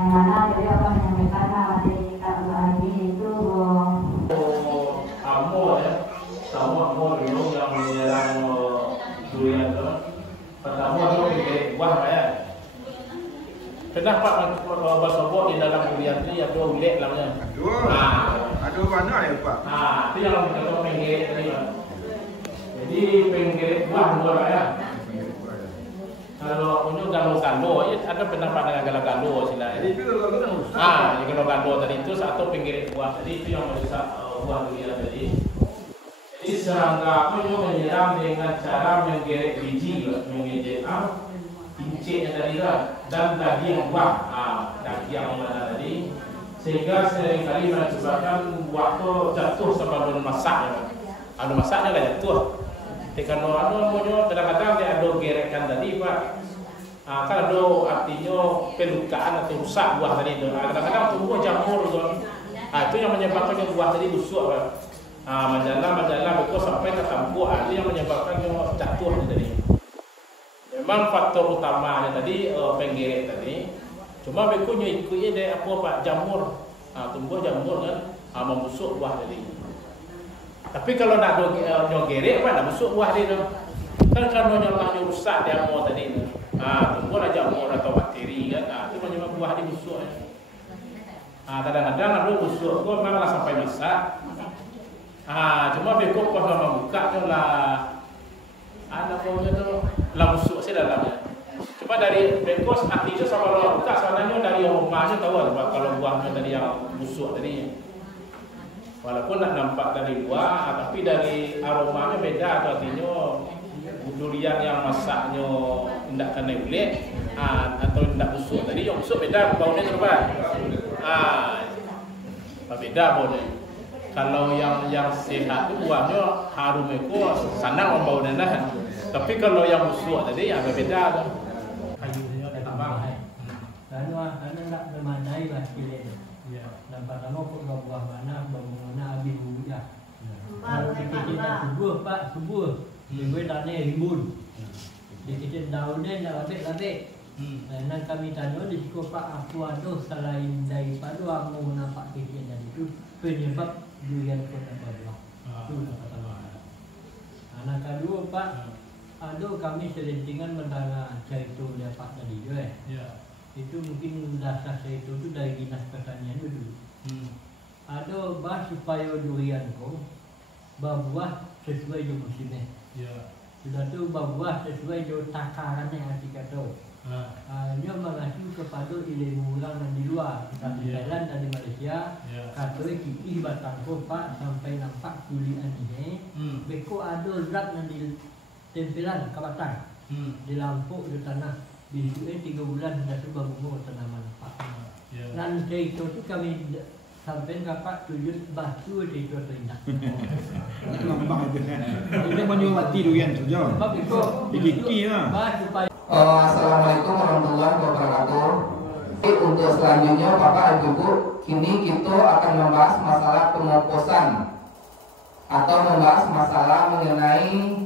yang mana beliau akan menyampaikan materi kita hari ini itu amor ya, sama amor dulu yang menyerang durian itu. Pertama itu bikin buah ya. Kenapa bersobok di dalam durian ini ada ulet namanya? Aduh mana ya Pak? Itu yang kita penggeret tadi Pak. Jadi penggeret buah dulu Pak ya. Kalau punya galo-galo, ada pendapat dengan galo-galo sila. Jadi itu galo-galo yang rusak. Yang galo-galo tadi itu satu penggeret buah. Jadi itu yang merusak buah durian tadi. Jadi serangga punya menyerang dengan cara menggeret biji, menggeret inciknya tadi dan daging buah, daging yang mana tadi, sehingga seringkali menyebabkan buah itu jatuh sebelum masaknya. Ada masaknya kan jatuh. Jika punya kadang-kadang dia ada gerekan tadi Pak. Kan ada artinya pelukaan atau rusak buah tadi itu. Kadang-kadang tumbuh jamur itu. Itu yang menyebabkan buah tadi busuk Pak. Majalah betul sampai ke tampuk, itu yang menyebabkan jatuh tadi. Memang faktor utamanya tadi penggeret tadi. Cuma bekunya ikutnya dari apa Pak, jamur. Tumbuh jamur kan membusuk buah tadi. Tapi kalau nak nyogeret apa nak busuk buah dia tu. Kan kalau nyolahnya rusak dia mau tadi tu. Tumbuhlah jamur atau bakteri kan. Itu menyebabkan buah dia busuk. Kadang-kadang ada busuk tu memanglah sampai masak. Cuma bekok pas lama buka tu lah. Ada baunya tu lah busuk sih dalamnya. Cuma dari bekos artinya sama lama buka sebenarnya dari rumahnya tahu kalau buahnya tadi yang busuk tadi. Walaupun nak nampak dari luar, tapi dari aromanya beda. Artinya durian yang masaknya tidak kena ulet atau tidak busuk. Tadi yang busuk beda baunya tu Pak. Beda baunya. Kalau yang sehat tu buahnya harum itu senang baunya lah. Tapi kalau yang busuk tadi agak beda tu. Kayunya ada tambah. Karena nak memadai lah pilih. Dan pertama pun buah mana habis buah. Kalau kita subuh Pak, subuh. Gue tanya rimbun. Kita daunnya dah labik-labik. Dan kami tanya di situ Pak, apa ada selain daripada amu nampak kecil tadi itu penyebab durian kota buah. Itu yang pertama. Anak kedua Pak, ada kami selentingan mendengar cerita dia Pak tadi tu Itu mungkin dasar saya itu dari dinas pertanian dulu. Ada bah supaya durian ko berbuah sesuai dengan musimnya. Sudah tu berbuah sesuai dengan takarannya arti kata. Dia mengacu kepada ilmu orang yang di luar, di Thailand dan di Malaysia. Katanya kikih batang ko Pak sampai nampak kulian ini. Beko ada zat yang ditempelan ke batang, di lampu di tanah. Biasanya 3 bulan sudah coba bunga tanaman Pak. Dan cerita itu kami sampai kapak tujuh batu cerita terindah. Ini menyuati durian saja. Digigi lah. Assalamualaikum warahmatullahi wabarakatuh. Untuk selanjutnya Bapak Ibu, kini kita akan membahas masalah pengoposan atau membahas masalah mengenai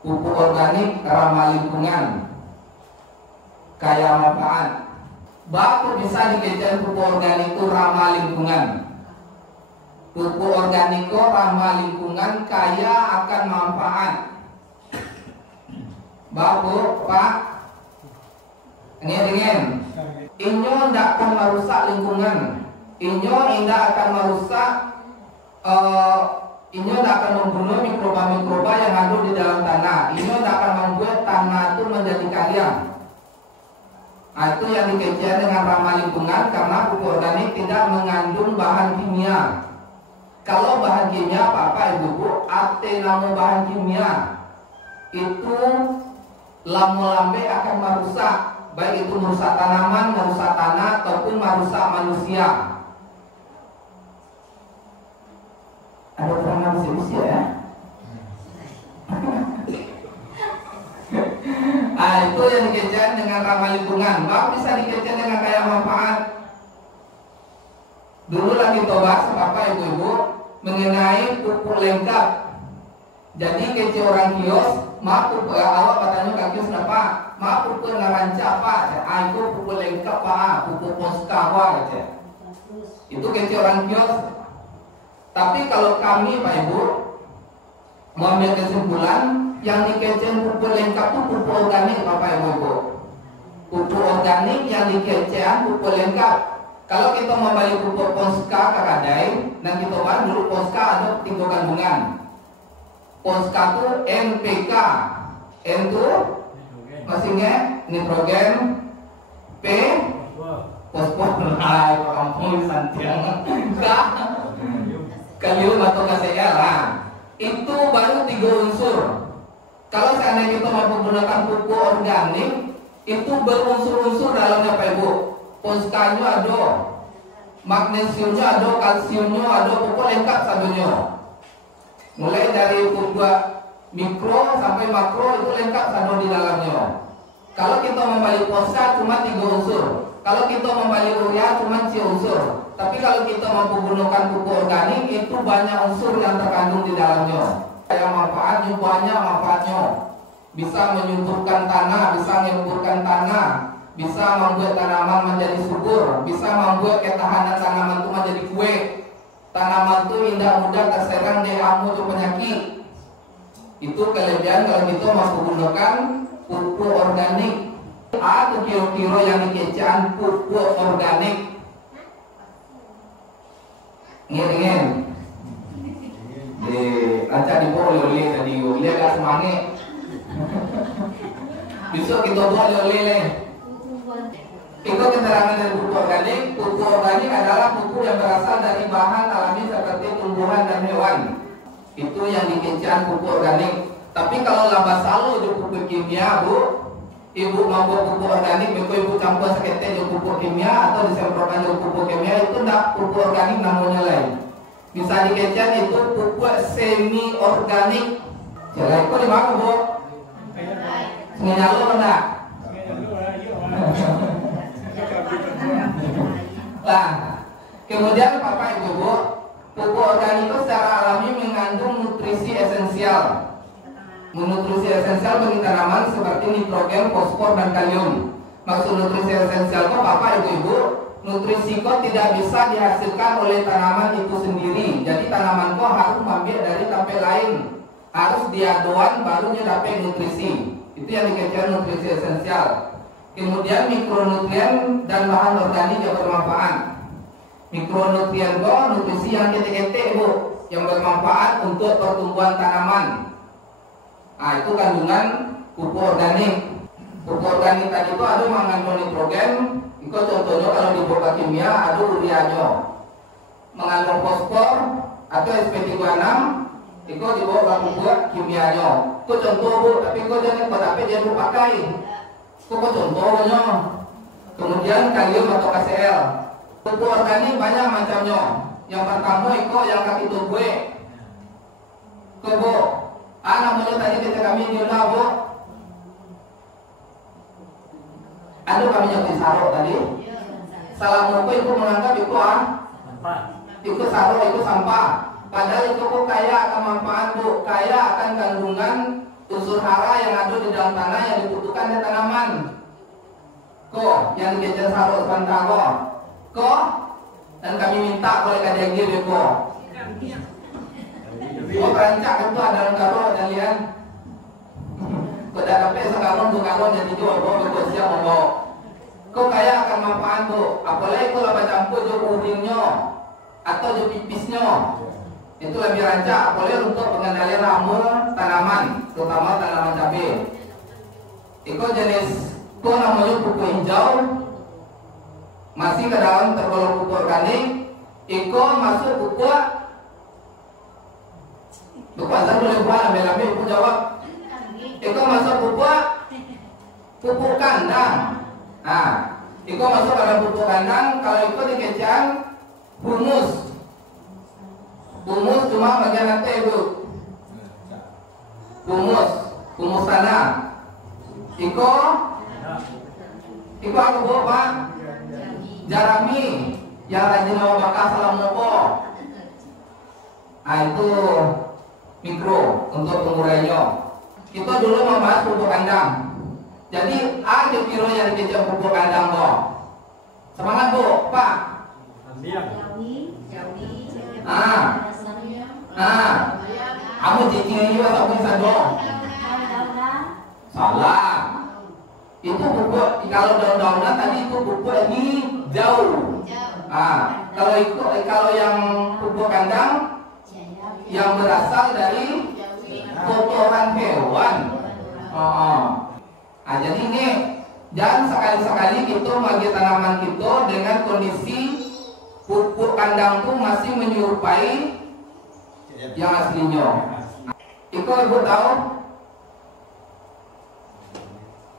pupuk organik ramah lingkungan kaya manfaat. Bapa bisa dikatakan pupuk organik itu ramah lingkungan. Pupuk organik itu ramah lingkungan kaya akan manfaat. Bapak, Pak, ini dengan inyo tidak akan merusak lingkungan. Inyo tidak akan merusak Ini tidak akan membunuh mikroba-mikroba yang ada di dalam tanah. Ini tidak akan membuat tanah itu menjadi kalian. Itu yang dikaitkan dengan ramah lingkungan karena pupuk organik tidak mengandung bahan kimia. Kalau bahan kimia, Bapak Ibu, ate nama bahan kimia itu lama-lambe akan merusak, baik itu merusak tanaman, merusak tanah ataupun merusak manusia. Ada orang usia ya? Itu yang dikaitkan dengan ramah lingkungan. Bahwa bisa dikaitkan dengan kaya manfaat. Dulu lagi kita bahas Bapak Ibu mengenai pupuk lengkap. Jadi kece orang kios, maaf awak katanya kaki kios apa? Maaf pupuk ngaranca apa? Itu pupuk lengkap apa? Pupuk poska apa? Itu kece orang kios. Tapi kalau kami Pak Ibu mengambil kesimpulan yang dikecein pupuk lengkap itu pupuk organik Bapak Ibu. Pupuk organik yang dikecein pupuk lengkap. Kalau kita membeli pupuk poska kakadai, dan kita bahas dulu poska ada 3 kandungan. Poska itu NPK, N itu masingnya nitrogen, P fosfor, kampung santiang, kalium atau KCl. Itu baru 3 unsur. Kalau seandainya kita mau menggunakan pupuk organik, itu berunsur-unsur dalamnya Pak Ibu. Poskanya ada, magnesiumnya ada, kalsiumnya ada, pupuk lengkap sadunya. Mulai dari pupuk mikro sampai makro itu lengkap sadu di dalamnya. Kalau kita membeli poska cuma 3 unsur. Kalau kita membeli urea cuma 1 unsur. Tapi kalau kita menggunakan pupuk organik itu banyak unsur yang terkandung di dalamnya. Yang manfaatnya banyak manfaatnya. Bisa menyuburkan tanah, bisa menyuburkan tanah, bisa membuat tanaman menjadi subur, bisa membuat ketahanan tanaman itu menjadi kuat. Tanaman itu indah mudah terserang dari hama atau penyakit. Itu kelebihan kalau kita menggunakan pupuk organik. Atau kira-kira yang dikecean pupuk organik. Ngin-ngin rancak di bawah oleh tadi oleh agak semangat. Besok kita buat oleh. Itu keterangan dari pupuk organik. Pupuk organik adalah pupuk yang berasal dari bahan alami seperti tumbuhan dan hewan. Itu yang dikecean pupuk organik. Tapi kalau laba salo di pupuk kimia, Bu, ibu mau buat pupuk organik, ibu campur seketek di pupuk kimia atau disemprotkan di pupuk kimia, itu tidak pupuk organik namanya lain. Bisa dikecean itu pupuk semi organik. Jadi itu di mana Bu? Nyalo enggak? Nah, kemudian Bapak Ibu, pupuk organik itu secara alami mengandung nutrisi esensial. Nutrisi esensial bagi tanaman seperti nitrogen, fosfor, dan kalium. Maksud nutrisi esensial kok Bapak Ibu, nutrisi kok tidak bisa dihasilkan oleh tanaman itu sendiri. Jadi tanaman kok harus mengambil dari tempat lain. Harus diaduan barunya dapat nutrisi. Itu yang dikecewakan nutrisi esensial. Kemudian mikronutrien dan bahan organik yang bermanfaat. Mikronutrien kok nutrisi yang ketek-ketek Bu, yang bermanfaat untuk pertumbuhan tanaman. Nah, itu kandungan pupuk organik. Pupuk organik tadi itu ada mengandung nitrogen. Itu contohnya kalau di pupuk kimia ada ureanya. Mengandung fosfor atau sp3/6. Itu dibawa ke pupuk kimianya. Itu contoh Bu, tapi itu jangan tapi dia pakai. Itu contohnya. Kemudian kalium atau KCl. Pupuk organik banyak macamnya. Yang pertama itu yang kaki tubuh. Bu, namanya tadi kita kami diundang Bu. Ada kami yang disarok tadi. Salah ngumpul itu menganggap itu itu sarok itu sampah. Padahal itu kok kaya akan manfaat Bu, kaya akan kandungan unsur hara yang ada di dalam tanah yang dibutuhkan di tanaman. Kok yang dikejar sarok sepantago. Kok dan kami minta oleh KDG kok. Oh perancak itu ada karo kalian. Kok dah dapat sekarang tu karo jadi jual bawa siap bawa. Kok kaya akan manfaat Bu. Apalagi kalau baca campur jo urinnya atau jo pipisnya. Itu lebih rancak apalagi untuk pengendalian hama tanaman, terutama tanaman cabai. Itu jenis kok namanya pupuk hijau. Masih ke dalam tergolong pupuk organik. Iko masuk pupuk. Lupa saya boleh buat ambil pupuk jawab. Iko masuk pupuk kandang. Nah, Iko masuk dalam pupuk kandang. Kalau Iko dikecam humus. Humus cuma bagian nanti Bu. Humus tanah. Iko apa Bu Pak? Jarami yang rajin bawa bakal salam mopo. Nah itu mikro untuk pengurainya. Kita dulu membahas pupuk kandang. Jadi ada kira yang dikecek pupuk kandang kok. Semangat Bu, Pak. Kamu cincin juga sampai sana. Salah. Itu pupuk, kalau daun-daunan tadi itu pupuk hijau. Kalau yang pupuk kandang yang berasal dari kotoran hewan. Jadi ini jangan sekali-sekali kita bagi tanaman kita dengan kondisi pupuk kandang itu masih menyerupai yang aslinya. Itu Ibu tahu?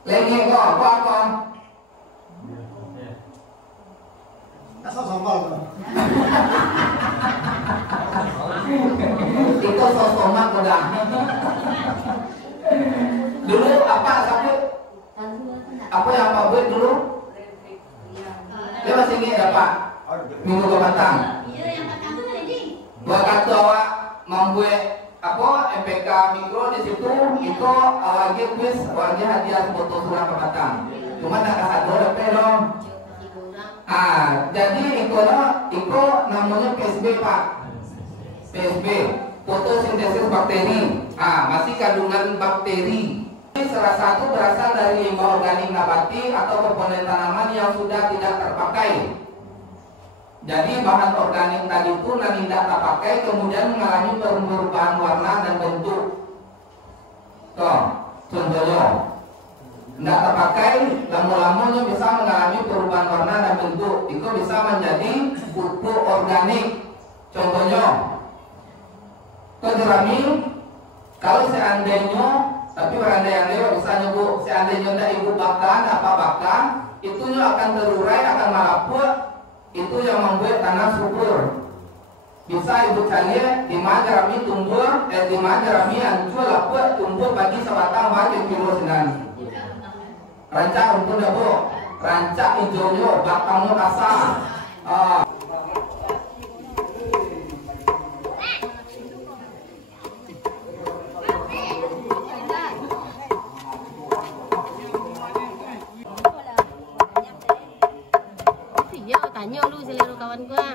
Lagi kok apa? Asal sambal. Itu sosomak udah. Dulu apa sakit? Apa yang Pak buat dulu? Dia masih ingat ya Pak? Minggu ke Batang. Gua kata awak membuat apa MPK mikro di situ itu awalnya kuis awalnya hadiah foto surat ke Batang. Cuma nak kasih DP dong. Jadi itu namanya PSB Pak. PSB, fotosintesis bakteri. Masih kandungan bakteri. Ini salah satu berasal dari limbah organik nabati atau komponen tanaman yang sudah tidak terpakai. Jadi bahan organik tadi itu nanti tidak terpakai, kemudian mengalami perubahan warna dan bentuk. Tuh, contohnya, tidak terpakai, lama-lamanya bisa mengalami perubahan warna dan bentuk. Itu bisa menjadi pupuk organik. Contohnya, kejerami, kalau seandainya, tapi berandai-andai misalnya Bu, seandainya tidak Ibu bakar, apa bakar, itu akan terurai, akan malaput. Itu yang membuat tanah subur. Bisa Ibu cari di mana jerami tumbuh, di mana jerami hancur laput tumbuh bagi sebatang bagi kilo senan. Rancak untuk Bu, rancak hijaunya, batangnya kasar. Tanya lu selera kawan gua.